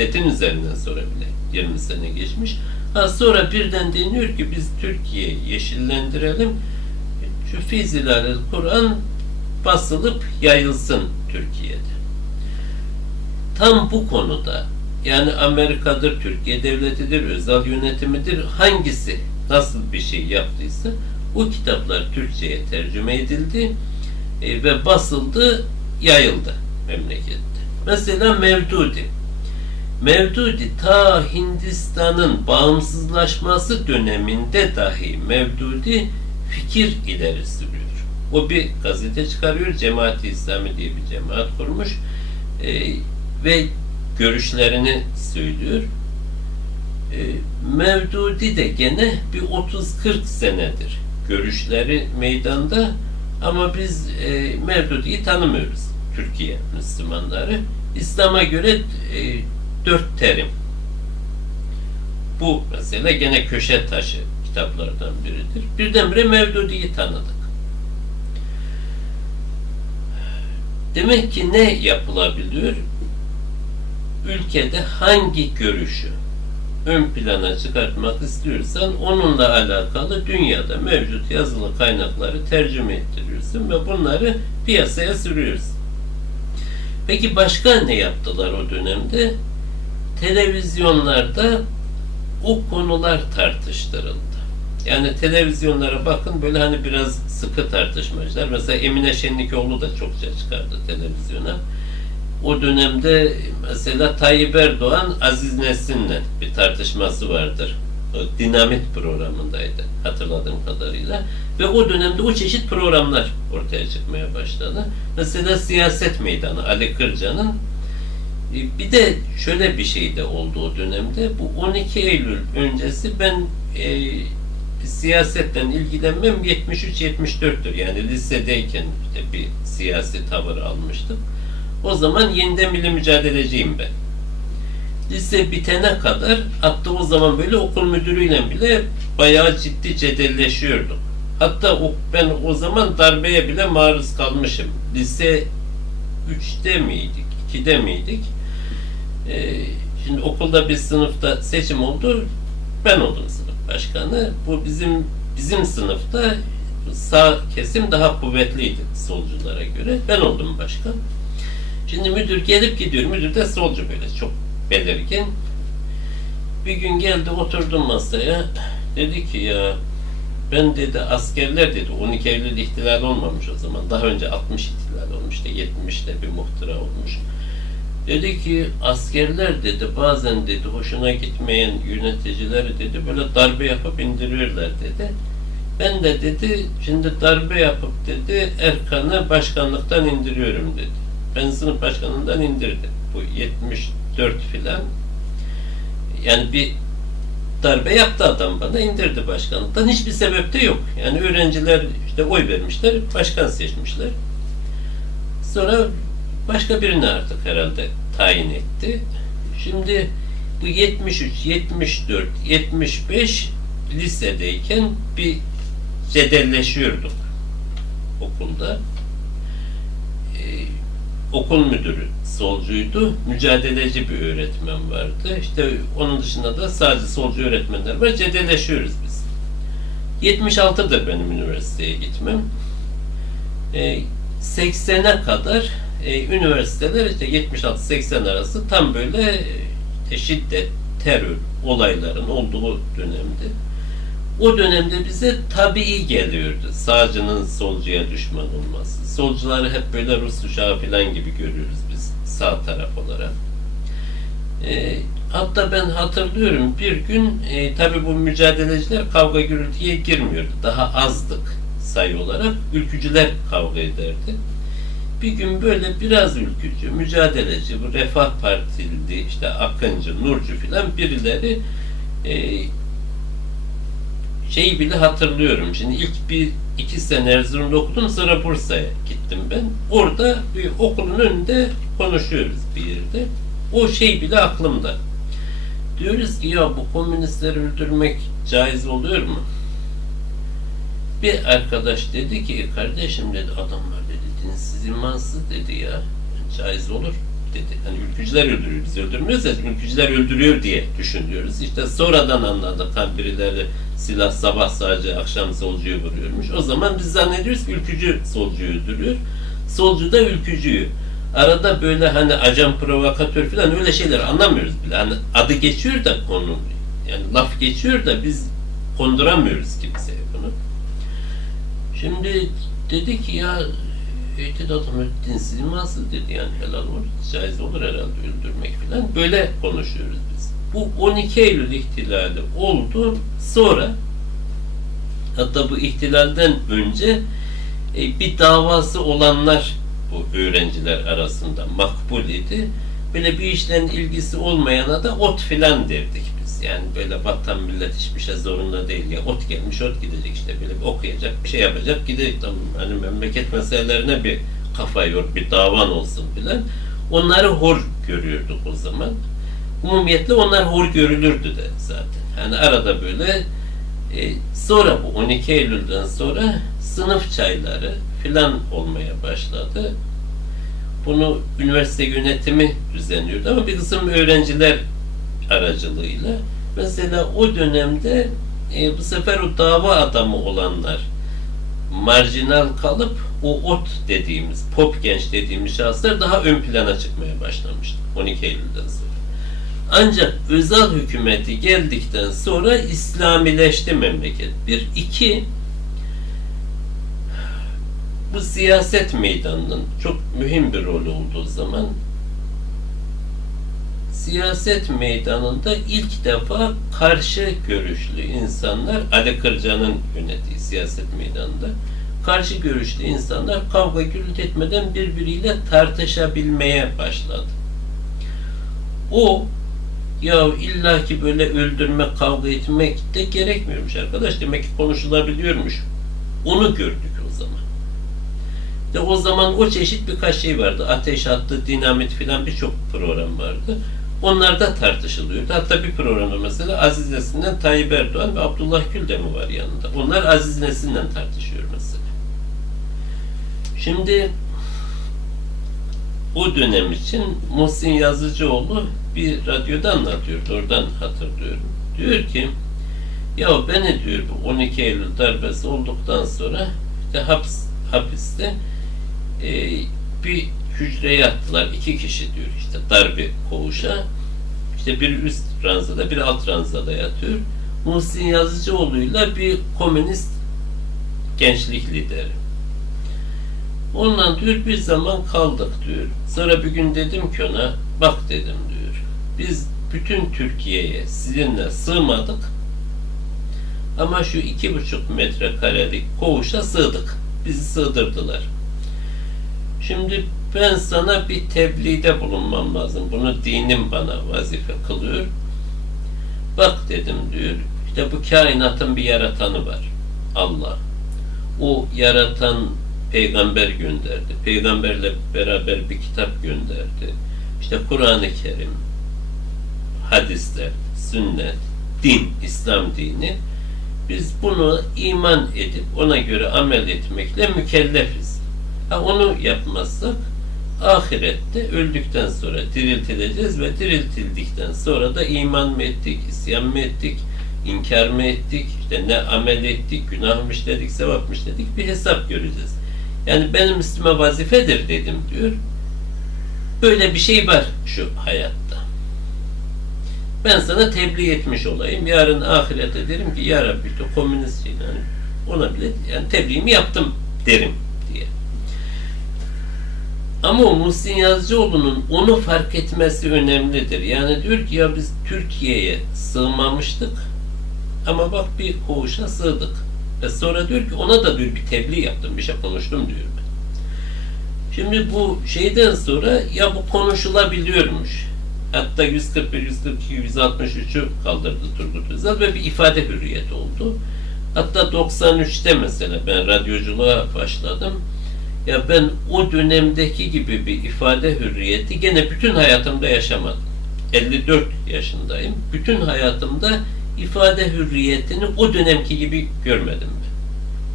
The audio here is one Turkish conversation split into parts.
Devletin üzerinden sonra bile 20 sene geçmiş. Ha sonra birden deniyor ki biz Türkiye'yi yeşillendirelim. Şu Fizilalel Kur'an basılıp yayılsın Türkiye'de. Tam bu konuda yani Amerika'dır, Türkiye devletidir, özel yönetimidir hangisi nasıl bir şey yaptıysa o kitaplar Türkçe'ye tercüme edildi e, ve basıldı, yayıldı memlekette. Mesela Mevdudi. Mevdudi ta Hindistan'ın bağımsızlaşması döneminde dahi Mevdudi fikir ileri sürüyor. O bir gazete çıkarıyor, Cemaati İslami diye bir cemaat kurmuş e, ve görüşlerini söylüyor. E, Mevdudi de gene bir 30-40 senedir görüşleri meydanda ama biz e, Mevdudi'yi tanımıyoruz Türkiye Müslümanları. İslam'a göre e, dört terim. Bu mesela gene köşe taşı kitaplardan biridir. Birdenbire Mevdudi'yi tanıdık. Demek ki ne yapılabiliyor? Ülkede hangi görüşü ön plana çıkartmak istiyorsan onunla alakalı dünyada mevcut yazılı kaynakları tercüme ettiriyorsun ve bunları piyasaya sürüyorsun. Peki başka ne yaptılar o dönemde? Televizyonlarda o konular tartıştırıldı. Yani televizyonlara bakın böyle hani biraz sıkı tartışmacılar. Mesela Emine Şenlikoğlu da çokça çıkardı televizyona. O dönemde mesela Tayyip Erdoğan Aziz Nesin'le bir tartışması vardır. O dinamit programındaydı hatırladığım kadarıyla. Ve o dönemde o çeşit programlar ortaya çıkmaya başladı. Mesela siyaset meydanı Ali Kırca'nın bir de şöyle bir şey de oldu o dönemde. Bu 12 Eylül öncesi ben e, siyasetten ilgilenmem 73-74'tür. Yani lisedeyken işte bir siyasi tavır almıştım. O zaman yeniden milli mücadeleciyim ben. Lise bitene kadar hatta o zaman böyle okul müdürüyle bile bayağı ciddi cedelleşiyorduk. Hatta o, ben o zaman darbeye bile maruz kalmışım. Lise 3'te miydik, 2'de miydik? Ee, şimdi okulda bir sınıfta seçim oldu. Ben oldum sınıf başkanı. Bu bizim bizim sınıfta sağ kesim daha kuvvetliydi solculara göre. Ben oldum başkan. Şimdi müdür gelip gidiyor. Müdür de solcu böyle çok belirgin. Bir gün geldi oturdum masaya. Dedi ki ya ben dedi askerler dedi 12 Eylül ihtilal olmamış o zaman. Daha önce 60 ihtilal olmuş da 70'te bir muhtıra olmuş. Dedi ki askerler dedi bazen dedi hoşuna gitmeyen yöneticileri dedi böyle darbe yapıp indiriyorlar dedi. Ben de dedi şimdi darbe yapıp dedi Erkan'ı başkanlıktan indiriyorum dedi. Ben sınıf başkanından indirdim. Bu 74 filan. Yani bir darbe yaptı adam bana indirdi başkanlıktan. Hiçbir sebep de yok. Yani öğrenciler işte oy vermişler, başkan seçmişler. Sonra başka birini artık herhalde tayin etti. Şimdi bu 73, 74, 75 lisedeyken bir cedelleşiyorduk okulda. Ee, okul müdürü solcuydu. Mücadeleci bir öğretmen vardı. İşte onun dışında da sadece solcu öğretmenler var. Cedelleşiyoruz biz. 76'dır benim üniversiteye gitmem. Ee, 80'e kadar e, üniversiteler işte 76-80 arası tam böyle e, şiddet, terör olayların olduğu dönemde. O dönemde bize tabii geliyordu sağcının solcuya düşman olması. Solcuları hep böyle Rus uşağı falan gibi görüyoruz biz sağ taraf olarak. E, hatta ben hatırlıyorum bir gün e, tabii bu mücadeleciler kavga gürültüye girmiyordu. Daha azdık sayı olarak. Ülkücüler kavga ederdi. Bir gün böyle biraz ülkücü, mücadeleci, bu Refah Partili, işte Akıncı, Nurcu filan birileri e, şeyi bile hatırlıyorum. Şimdi ilk bir iki sene Erzurum'da okudum sonra Bursa'ya gittim ben. Orada bir okulun önünde konuşuyoruz bir yerde. O şey bile aklımda. Diyoruz ki ya bu komünistleri öldürmek caiz oluyor mu? Bir arkadaş dedi ki kardeşim dedi adamlar dinsiz imansız dedi ya caiz olur. dedi. Hani ülkücüler öldürüyor, biz öldürmüyoruz ya, ülkücüler öldürüyor diye düşünüyoruz. İşte sonradan anladık hani birileri silah sabah sadece akşam solcuyu vuruyormuş. O zaman biz zannediyoruz ki ülkücü solcuyu öldürüyor. Solcu da ülkücüyü. Arada böyle hani ajan provokatör falan öyle şeyler anlamıyoruz bile. Hani adı geçiyor da konu yani laf geçiyor da biz konduramıyoruz kimseye bunu. Şimdi dedi ki ya Eğitim adamı dinsiz imansız dedi yani helal olur. Caiz olur herhalde öldürmek falan. Böyle konuşuyoruz biz. Bu 12 Eylül ihtilali oldu. Sonra hatta bu ihtilalden önce e, bir davası olanlar bu öğrenciler arasında makbul idi. Böyle bir işten ilgisi olmayana da ot filan derdik biz. Yani böyle vatan millet hiçbir şey zorunda değil ya. Ot gelmiş ot gidecek işte böyle bir okuyacak bir şey yapacak gidecek. Tamam hani memleket meselelerine bir kafa yor bir davan olsun filan. Onları hor görüyorduk o zaman. Umumiyetle onlar hor görülürdü de zaten. Yani arada böyle e, sonra bu 12 Eylül'den sonra sınıf çayları filan olmaya başladı. Bunu üniversite yönetimi düzenliyordu ama bir kısım öğrenciler aracılığıyla. Mesela o dönemde e, bu sefer o dava adamı olanlar marjinal kalıp o ot dediğimiz, pop genç dediğimiz şahıslar daha ön plana çıkmaya başlamıştı 12 Eylül'den sonra. Ancak özel hükümeti geldikten sonra İslamileşti memleket. Bir, iki, bu siyaset meydanının çok mühim bir rol olduğu zaman siyaset meydanında ilk defa karşı görüşlü insanlar Ali Kırca'nın yönettiği siyaset meydanında karşı görüşlü insanlar kavga gürültü etmeden birbiriyle tartışabilmeye başladı. O ya illaki böyle öldürme, kavga etmek de gerekmiyormuş arkadaş. Demek ki konuşulabiliyormuş. Onu gördük. De o zaman o çeşit birkaç şey vardı. Ateş attı, dinamit filan birçok program vardı. Onlar da tartışılıyordu. Hatta bir programda mesela Aziz Nesin'den Tayyip Erdoğan ve Abdullah Gül de mi var yanında? Onlar Aziz Nesin'le tartışıyor mesela. Şimdi o dönem için Muhsin Yazıcıoğlu bir radyoda anlatıyordu. Oradan hatırlıyorum. Diyor ki ya beni diyor bu 12 Eylül darbesi olduktan sonra işte haps, hapiste e, bir hücreye attılar. iki kişi diyor işte darbe koğuşa. İşte bir üst ranzada bir alt ranzada yatıyor. Muhsin Yazıcıoğlu'yla bir komünist gençlik lideri. Ondan diyor bir zaman kaldık diyor. Sonra bir gün dedim ki ona bak dedim diyor. Biz bütün Türkiye'ye sizinle sığmadık. Ama şu iki buçuk metrekarelik koğuşa sığdık. Bizi sığdırdılar. Şimdi ben sana bir tebliğde bulunmam lazım. Bunu dinim bana vazife kılıyor. Bak dedim diyor. İşte bu kainatın bir yaratanı var. Allah. O yaratan peygamber gönderdi. Peygamberle beraber bir kitap gönderdi. İşte Kur'an-ı Kerim, hadisler, sünnet, din, İslam dini. Biz bunu iman edip ona göre amel etmekle mükellefiz. Ha, onu yapmazsak ahirette öldükten sonra diriltileceğiz ve diriltildikten sonra da iman mı ettik, isyan mı ettik, inkar mı ettik, işte ne amel ettik, günah mı işledik, sevap mı işledik bir hesap göreceğiz. Yani benim üstüme vazifedir dedim diyor. Böyle bir şey var şu hayatta. Ben sana tebliğ etmiş olayım. Yarın ahirete derim ki ya Rabbi de komünist yani ona bile yani tebliğimi yaptım derim. Ama o Muhsin Yazıcıoğlu'nun onu fark etmesi önemlidir. Yani diyor ki ya biz Türkiye'ye sığmamıştık ama bak bir koğuşa sığdık. Ve sonra diyor ki ona da diyor bir tebliğ yaptım, bir şey konuştum diyor. Şimdi bu şeyden sonra ya bu konuşulabiliyormuş. Hatta 141, 142, 163'ü kaldırdı Turgut Özal ve bir ifade hürriyeti oldu. Hatta 93'te mesela ben radyoculuğa başladım. Ya ben o dönemdeki gibi bir ifade hürriyeti gene bütün hayatımda yaşamadım. 54 yaşındayım. Bütün hayatımda ifade hürriyetini o dönemki gibi görmedim ben.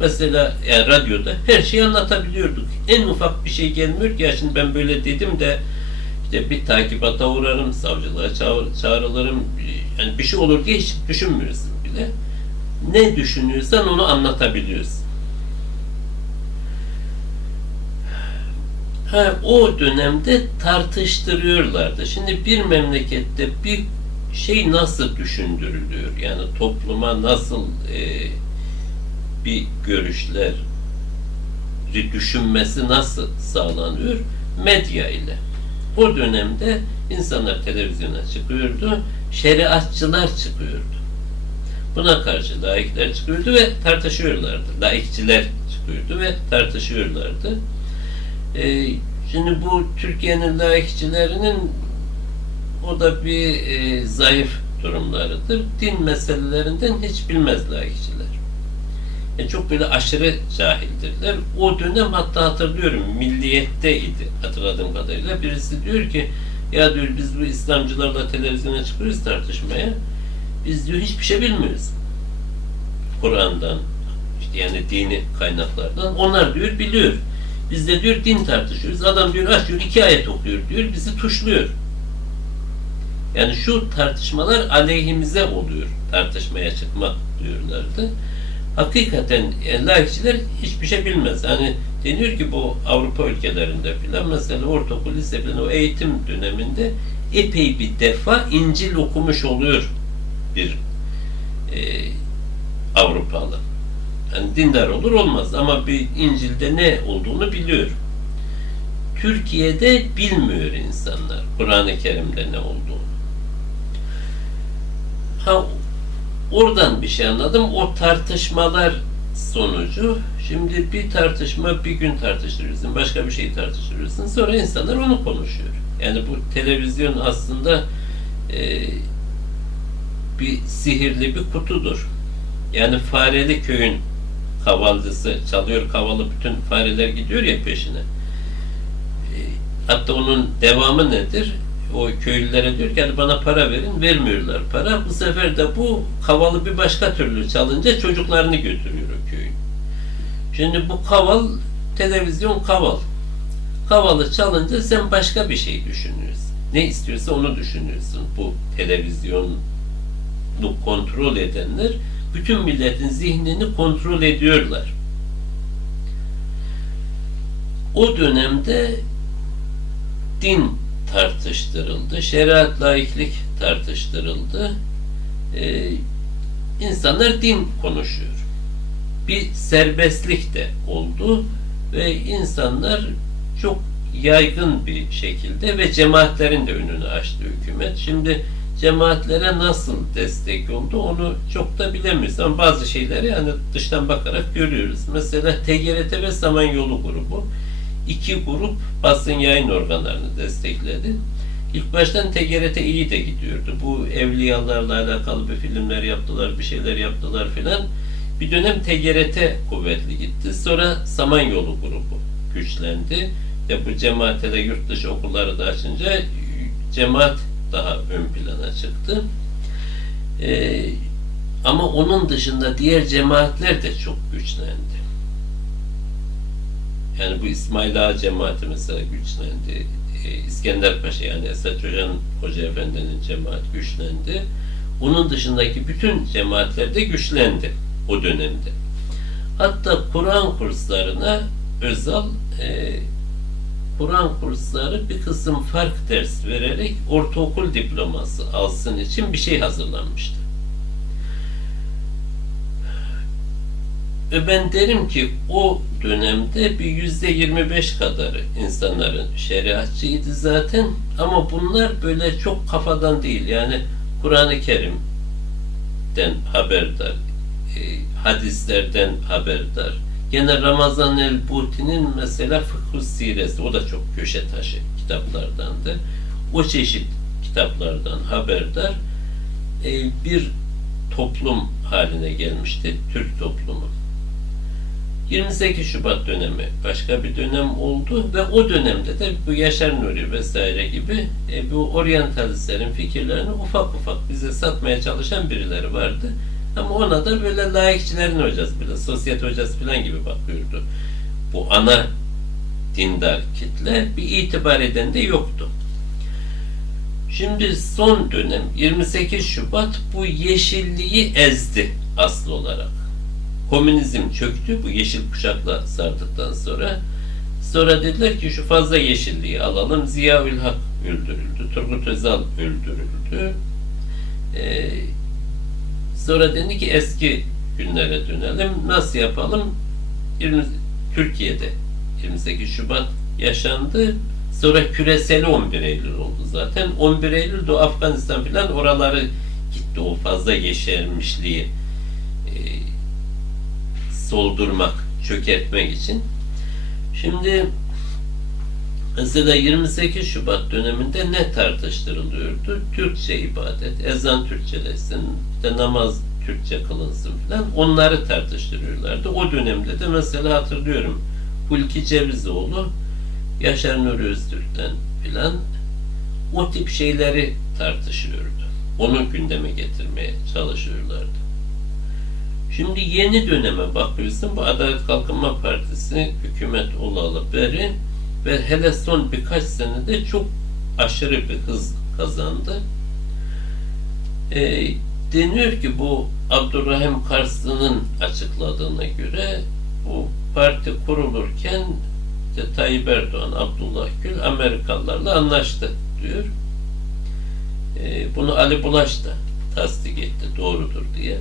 Mesela yani radyoda her şeyi anlatabiliyorduk. En ufak bir şey gelmiyor ki ya şimdi ben böyle dedim de İşte bir takibata uğrarım, savcılığa çağrılırım. Yani bir şey olur diye hiç düşünmüyorsun bile. Ne düşünüyorsan onu anlatabiliyorsun. Ha, o dönemde tartıştırıyorlardı. Şimdi bir memlekette bir şey nasıl düşündürülüyor? Yani topluma nasıl e, bir görüşler düşünmesi nasıl sağlanıyor? Medya ile. O dönemde insanlar televizyona çıkıyordu, şeriatçılar çıkıyordu. Buna karşı laikler çıkıyordu ve tartışıyorlardı. Laikçiler çıkıyordu ve tartışıyorlardı. Ee, şimdi bu Türkiye'nin laikçilerinin o da bir e, zayıf durumlarıdır. Din meselelerinden hiç bilmez laikçiler. Yani çok böyle aşırı cahildirler. O dönem hatta hatırlıyorum milliyetteydi hatırladığım kadarıyla. Birisi diyor ki ya diyor biz bu İslamcılarla televizyona çıkıyoruz tartışmaya. Biz diyor hiçbir şey bilmiyoruz. Kur'an'dan işte yani dini kaynaklardan. Onlar diyor biliyor. Biz de diyor din tartışıyoruz. Adam diyor açıyor iki ayet okuyor diyor. Bizi tuşluyor. Yani şu tartışmalar aleyhimize oluyor. Tartışmaya çıkmak diyorlardı. Hakikaten yani laikçiler hiçbir şey bilmez. Hani deniyor ki bu Avrupa ülkelerinde filan mesela ortaokul, lise filan o eğitim döneminde epey bir defa İncil okumuş oluyor bir e, Avrupalı. Yani dindar olur olmaz ama bir İncil'de ne olduğunu biliyor. Türkiye'de bilmiyor insanlar Kur'an-ı Kerim'de ne olduğunu. Ha oradan bir şey anladım. O tartışmalar sonucu şimdi bir tartışma bir gün tartıştırıyorsun, başka bir şey tartıştırıyorsun. Sonra insanlar onu konuşuyor. Yani bu televizyon aslında e, bir sihirli bir kutudur. Yani fareli köyün kavalcısı çalıyor kavalı bütün fareler gidiyor ya peşine. E, hatta onun devamı nedir? O köylülere diyor ki "Hadi bana para verin. Vermiyorlar para. Bu sefer de bu kavalı bir başka türlü çalınca çocuklarını götürüyor o köyün. Şimdi bu kaval televizyon kaval. Kavalı çalınca sen başka bir şey düşünüyorsun. Ne istiyorsa onu düşünüyorsun. Bu televizyonu kontrol edenler bütün milletin zihnini kontrol ediyorlar. O dönemde din tartıştırıldı, şeriat laiklik tartıştırıldı. Ee, insanlar din konuşuyor. Bir serbestlik de oldu ve insanlar çok yaygın bir şekilde ve cemaatlerin de önünü açtı hükümet. Şimdi cemaatlere nasıl destek oldu onu çok da bilemiyoruz ama bazı şeyleri yani dıştan bakarak görüyoruz. Mesela TGRT ve Samanyolu grubu iki grup basın yayın organlarını destekledi. İlk baştan TGRT iyi de gidiyordu. Bu evliyalarla alakalı bir filmler yaptılar, bir şeyler yaptılar filan. Bir dönem TGRT kuvvetli gitti. Sonra Samanyolu grubu güçlendi. Ya bu cemaate de yurt dışı okulları da açınca cemaat daha ön plana çıktı. Ee, ama onun dışında diğer cemaatler de çok güçlendi. Yani bu İsmail Ağa cemaati mesela güçlendi. Ee, İskender Paşa yani Esat Hoca'nın Hoca Efendi'nin cemaat güçlendi. Onun dışındaki bütün cemaatler de güçlendi o dönemde. Hatta Kur'an kurslarına Özal e, Kur'an kursları bir kısım fark ders vererek ortaokul diploması alsın için bir şey hazırlanmıştı. Ve ben derim ki o dönemde bir yüzde 25 kadarı insanların şeriatçıydı zaten ama bunlar böyle çok kafadan değil yani Kur'an-ı Kerim'den haberdar, e, hadislerden haberdar. Gene Ramazan el Buti'nin mesela Fıkıh Siresi o da çok köşe taşı kitaplardandı. O çeşit kitaplardan haberdar e, bir toplum haline gelmişti Türk toplumu. 28 Şubat dönemi başka bir dönem oldu ve o dönemde de bu Yaşar Nuri vesaire gibi e, bu oryantalistlerin fikirlerini ufak ufak bize satmaya çalışan birileri vardı. Ama ona da böyle layıkçilerin hocası, böyle sosyete hocası falan gibi bakıyordu. Bu ana dindar kitle bir itibar eden de yoktu. Şimdi son dönem 28 Şubat bu yeşilliği ezdi asıl olarak. Komünizm çöktü bu yeşil kuşakla sardıktan sonra. Sonra dediler ki şu fazla yeşilliği alalım. Ziya Hak öldürüldü. Turgut Özal öldürüldü. Ee, sonra dedi ki eski günlere dönelim. Nasıl yapalım? 20, Türkiye'de 28 Şubat yaşandı. Sonra küreseli 11 Eylül oldu zaten. 11 Eylül de o Afganistan filan oraları gitti. O fazla yeşermişliği e, soldurmak, çökertmek için. Şimdi mesela 28 Şubat döneminde ne tartıştırılıyordu? Türkçe ibadet, ezan Türkçelesin, işte namaz Türkçe kılınsın filan. Onları tartıştırıyorlardı. O dönemde de mesela hatırlıyorum Hulki Cevizoğlu Yaşar Nuri Öztürk'ten filan o tip şeyleri tartışıyordu. Onu gündeme getirmeye çalışıyorlardı. Şimdi yeni döneme bakıyorsun. Bu Adalet Kalkınma Partisi hükümet olalı beri ve hele son birkaç senede çok aşırı bir hız kazandı. E, deniyor ki bu Abdurrahim Karslı'nın açıkladığına göre bu parti kurulurken işte Tayyip Erdoğan, Abdullah Gül Amerikalılarla anlaştı diyor. E, bunu Ali Bulaş da tasdik etti doğrudur diye.